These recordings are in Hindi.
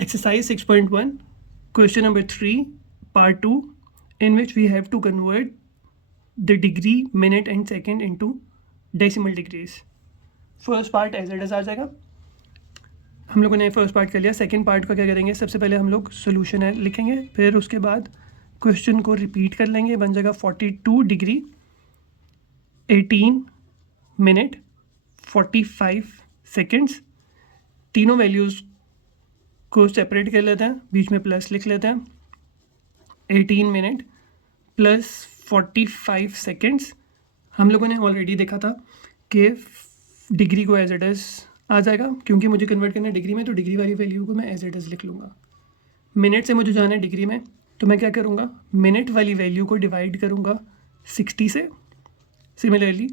Exercise 6.1, question number 3, part 2, in which we have to convert the degree, minute and second into decimal degrees. First part as it is आ जाएगा. हम लोगों ने फर्स्ट पार्ट कर लिया. सेकंड पार्ट का क्या करेंगे, सबसे पहले हम लोग सोल्यूशन है लिखेंगे, फिर उसके बाद क्वेश्चन को रिपीट कर लेंगे. बन जाएगा 42 डिग्री 18 मिनट 45 सेकेंड्स. तीनों वैल्यूज़ को सेपरेट कर लेते हैं, बीच में प्लस लिख लेते हैं. 18 मिनट प्लस 45 सेकेंड्स. हम लोगों ने ऑलरेडी देखा था कि डिग्री को एज इट इज़ आ जाएगा, क्योंकि मुझे कन्वर्ट करना है डिग्री में, तो डिग्री वाली वैल्यू को मैं एज इट इज़ लिख लूँगा. मिनट से मुझे जाना है डिग्री में, तो मैं क्या करूँगा, मिनट वाली वैल्यू को डिवाइड करूँगा 60 से. सिमिलरली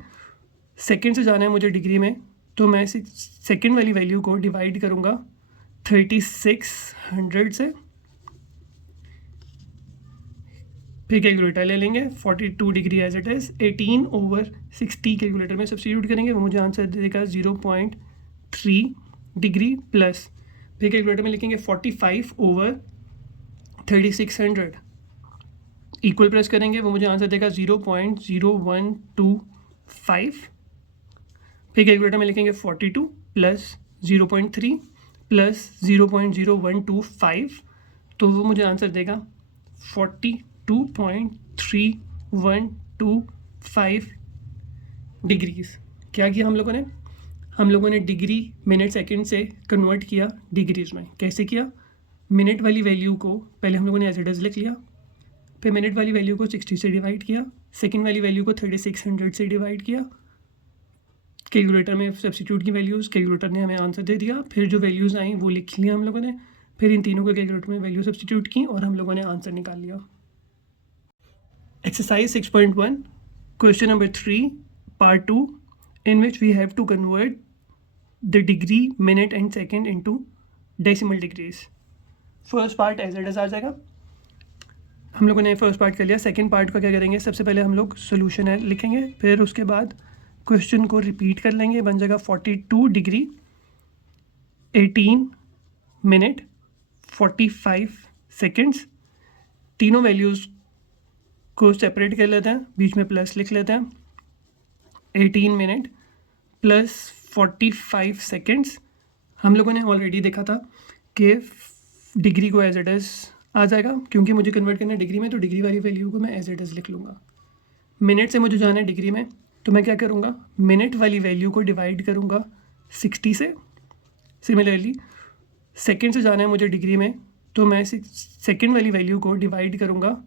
सेकेंड से जाना है मुझे डिग्री में, तो मैं सेकेंड वाली वैल्यू को डिवाइड करूँगा 3600 से. फिर कैलकुलेटर ले लेंगे. 42 degree as it is 18/60 calculator में सब्स्टिट्यूट करेंगे, वो मुझे आंसर देगा 0.3 डिग्री प्लस. फिर कैलकुलेटर में लिखेंगे 45/3600 इक्वल प्रेस करेंगे, वो मुझे आंसर देगा 0.0125. फिर कैलकुलेटर में लिखेंगे 42 प्लस 0.3 प्लस 0.0125, तो वो मुझे आंसर देगा 42.3125 डिग्रीज. क्या किया हम लोगों ने डिग्री मिनट सेकंड से कन्वर्ट किया डिग्रीज में. कैसे किया, मिनट वाली वैल्यू को पहले हम लोगों ने एज इट इज़ लिख लिया, फिर मिनट वाली वैल्यू को 60 से डिवाइड किया, सेकंड वाली वैल्यू को 3600 से डिवाइड किया. कैलकुलेटर में सब्स्टिट्यूट की वैल्यूज़, कैलकुलेटर ने हमें आंसर दे दिया. फिर जो वैल्यूज़ आई वो लिख लिया हम लोगों ने, फिर इन तीनों को कैलकुलेटर में वैल्यू सब्स्टिट्यूट की और हम लोगों ने आंसर निकाल लिया. Exercise 6.1, question number 3, part 2, in which we have to convert the degree, minute and second into decimal degrees. First part as it is आ जाएगा. हम लोगों ने फर्स्ट पार्ट कर लिया. सेकंड पार्ट का क्या करेंगे, सबसे पहले हम लोग सोल्यूशन है लिखेंगे, फिर उसके बाद क्वेश्चन को रिपीट कर लेंगे. बन जाएगा 42 डिग्री 18 मिनट 45 सेकेंड्स. तीनों वैल्यूज़ को सेपरेट कर लेते हैं, बीच में प्लस लिख लेते हैं. 18 मिनट प्लस 45 सेकेंड्स. हम लोगों ने ऑलरेडी देखा था कि डिग्री को एज इट इज़ आ जाएगा, क्योंकि मुझे कन्वर्ट करना है डिग्री में, तो डिग्री वाली वैल्यू को मैं एज इट इज़ लिख लूँगा. मिनट से मुझे जाना है डिग्री में, तो मैं क्या करूँगा, मिनट वाली वैल्यू को डिवाइड करूँगा 60 से. सिमिलरली सेकेंड से जाना है मुझे डिग्री में, तो मैं सेकेंड वाली वैल्यू को डिवाइड करूँगा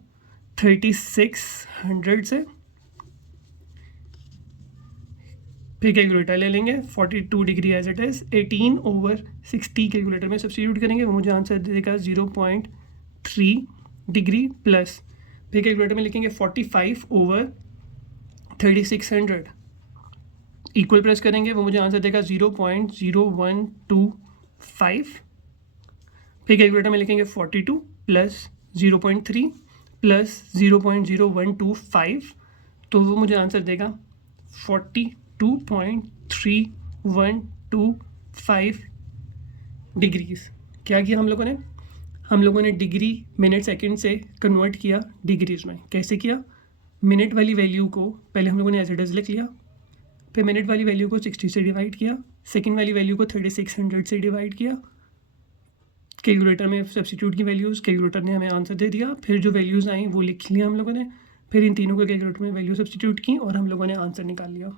3600 से. फिर कैलकुलेटर ले लेंगे. 42 degree as it is 18/60 calculator में सब्स्टिट्यूट करेंगे, वो मुझे आंसर देगा 0.3 डिग्री प्लस. फिर कैलकुलेटर में लिखेंगे 45/3600 इक्वल प्रेस करेंगे, वो मुझे आंसर देगा 0.0125. फिर कैलकुलेटर में लिखेंगे 42 प्लस 0.3 प्लस 0.0125, तो वो मुझे आंसर देगा 42.3125 डिग्रीज. क्या किया हम लोगों ने डिग्री मिनट सेकंड से कन्वर्ट किया डिग्रीज में. कैसे किया, मिनट वाली वैल्यू को पहले हम लोगों ने एज इट इज़ लिख लिया, फिर मिनट वाली वैल्यू को 60 से डिवाइड किया, सेकंड वाली वैल्यू को 3600 से डिवाइड किया. कैलकुलेटर में सब्स्टिट्यूट की वैल्यूज़, कैलकुलेटर ने हमें आंसर दे दिया. फिर जो वैल्यूज़ आई वो लिख लिया हम लोगों ने, फिर इन तीनों को कैलकुलेटर में वैल्यू सब्स्टिट्यूट की और हम लोगों ने आंसर निकाल लिया.